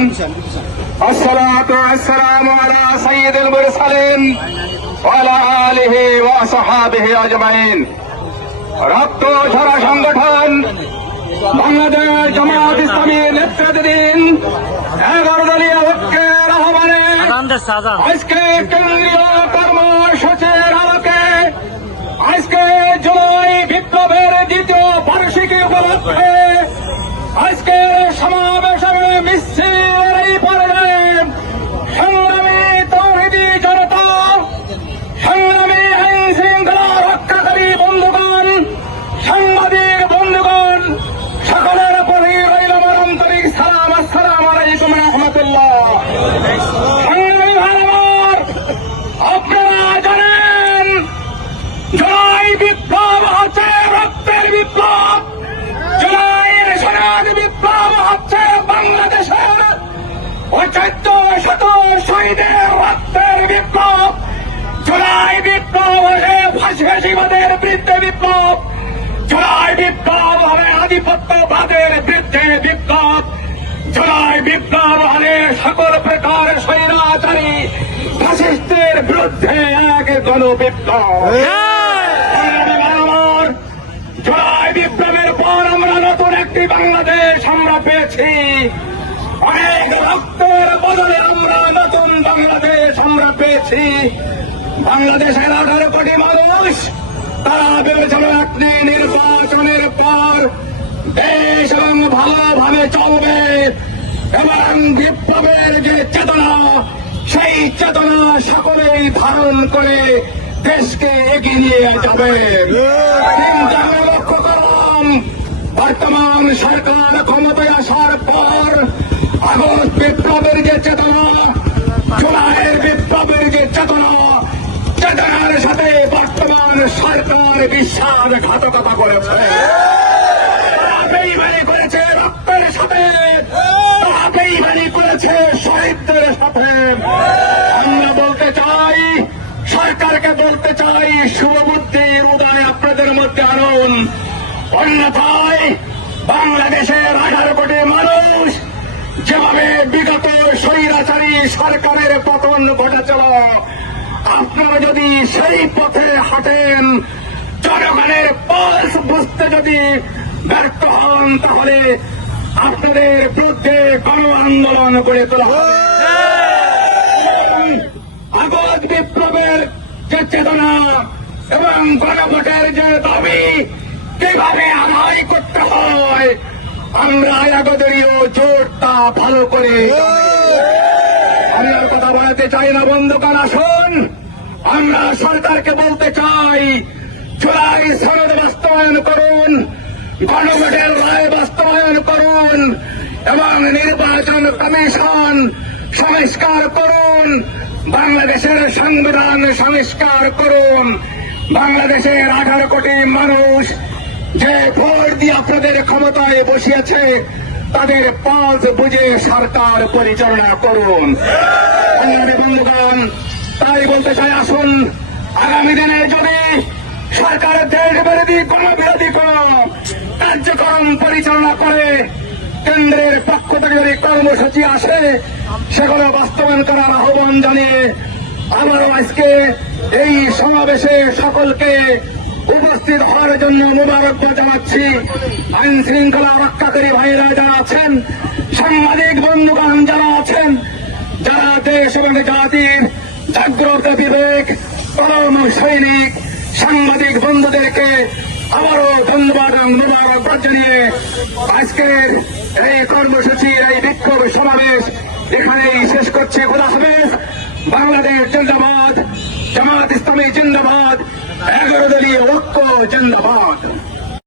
আসসালাতু ওয়াসসালামু আলা সাইয়্যিদিল মুরসালিন ওয়া আলা আলিহি ওয়া আসহাবিহি আজমাইন। রক্ত ঝরা সংগঠন বাংলাদেশ জামায়াত ইসলামী নেতৃত্বাধীন 11 দলীয় ঐক্যের আহ্বানে আজকে কেন্দ্রীয় কর্মসূচির আলোকে আজকে জুলাই বিপ্লবের দ্বিতীয় বার্ষিকী উপলক্ষে আজকে সমাবেশে মিছিলের এই পর্যায়ে সংগ্রামী তৌহিদি জনতা, সংগ্রামী আইন শৃঙ্খলা রক্ষাকারী বন্ধুগণ, সাংবাদিক বন্ধুগণ, সকলের প্রতি রইল আমার আন্তরিক সালাম। আসসালামু আলাইকুম রহমতুল্লাহ। সংগ্রামী ভাই আমার, আপনারা জানেন জুলাই বিপ্লব হচ্ছে রক্তের বিপ্লব। জুলাইয়ের সনদ বিপ্লব হচ্ছে বাংলাদেশের 1400 শহীদের রক্তের বিপ্লব। জুলাই বিপ্লব হলে ফাঁসিবাদের বিরুদ্ধে বিপ্লব। জুলাই বিপ্লব হলে আধিপত্যবাদের বিরুদ্ধে বিপ্লব। জুলাই বিপ্লব হলে সকল প্রকার স্বৈরাচারী ফাসিস্টের বিরুদ্ধে এক গণবিপ্লব। জুলাই বিপ্লবের পর আমরা নতুন একটি বাংলাদেশ আমরা পেয়েছি। অনেক রক্তের বদলে আমরা নতুন বাংলাদেশ আমরা পেয়েছি। বাংলাদেশের 18 কোটি মানুষ তারা ভেবেছিল একটি নির্বাচনের পর দেশ এবং ভালোভাবে চলবে এবং বিপ্লবের যে চেতনা, সেই চেতনা সকলেই ধারণ করে দেশকে এগিয়ে নিয়ে যাবে। কিন্তু আমরা লক্ষ্য করলাম বর্তমান সরকার ক্ষমতায় আসার পর আগস্ট বিপ্লবের যে চেতনা, জুলাইয়ের বিপ্লবের যে চেতনা, চেতনার সাথে বর্তমান সরকার বিশ্বাসঘাতকতা করেছে, বেইমানি করেছে রক্তের সাথে, বেইমানি করেছে শহীদদের সাথে। আমরা বলতে চাই, সরকারকে বলতে চাই, শুভবুদ্ধির উদয় আপনাদের মধ্যে আনুন। অন্যথায় বাংলাদেশের 18 কোটি মানুষ যেভাবে বিগত স্বৈরাচারী সরকারের পতন ঘটেছিল, আপনারা যদি সেই পথে হাঁটেন, জনগণের পালস বুঝতে যদি ব্যর্থ হন, তাহলে আপনাদের বিরুদ্ধে গণ আন্দোলন গড়ে তোলা হবে। আগস্ট বিপ্লবের যে চেতনা এবং গণভোটের যে দাবি কিভাবে আদায় করতে হয়, আমরা একদলীয় জোটটা ভালো করে আমি আর কথা বলাতে চাই না বন্ধুগণ। আসুন আমরা সরকারকে বলতে চাই, জুলাই সনদ বাস্তবায়ন করুন, গণভোটের রায় বাস্তবায়ন করুন এবং নির্বাচন কমিশন সংস্কার করুন, বাংলাদেশের সংবিধান সংস্কার করুন। বাংলাদেশের 18 কোটি মানুষ যে ভোট দিয়ে আপনাদের ক্ষমতায় বসিয়েছে, তাদের পাঁচ বুঝে সরকার পরিচালনা করুন। বন্ধুগণ, তাই বলতে চাই, আসুন আগামী দিনে যদি সরকারের দেশ বিরোধী কোন বিরোধী কোন কার্যক্রম পরিচালনা করে, কেন্দ্রের পক্ষ থেকে যদি কর্মসূচি আসে, সেগুলো বাস্তবায়ন করার আহ্বান জানিয়ে আবারও আজকে এই সমাবেশে সকলকে উপস্থিত হওয়ার জন্য মোবারকবাদ জানাচ্ছি। আইন শৃঙ্খলা রক্ষাকারী ভাইরা যারা আছেন, সাংবাদিক বন্ধুগণ যারা আছেন, যারা দেশ এবং জাতির জাগ্রত বিবেক পরম সৈনিক সাংবাদিক বন্ধুদেরকে আবারও ধন্যবাদ এবং মোবারকবাদ জানিয়ে আজকের এই কর্মসূচি, এই বিক্ষোভ সমাবেশ এখানেই শেষ করছে। খোদা হাফেজ। বাংলাদেশ জিন্দাবাদ, জামায়াত ইসলামী জিন্দাবাদ, 11 দলীয় ঐক্য জিন্দাবাদ।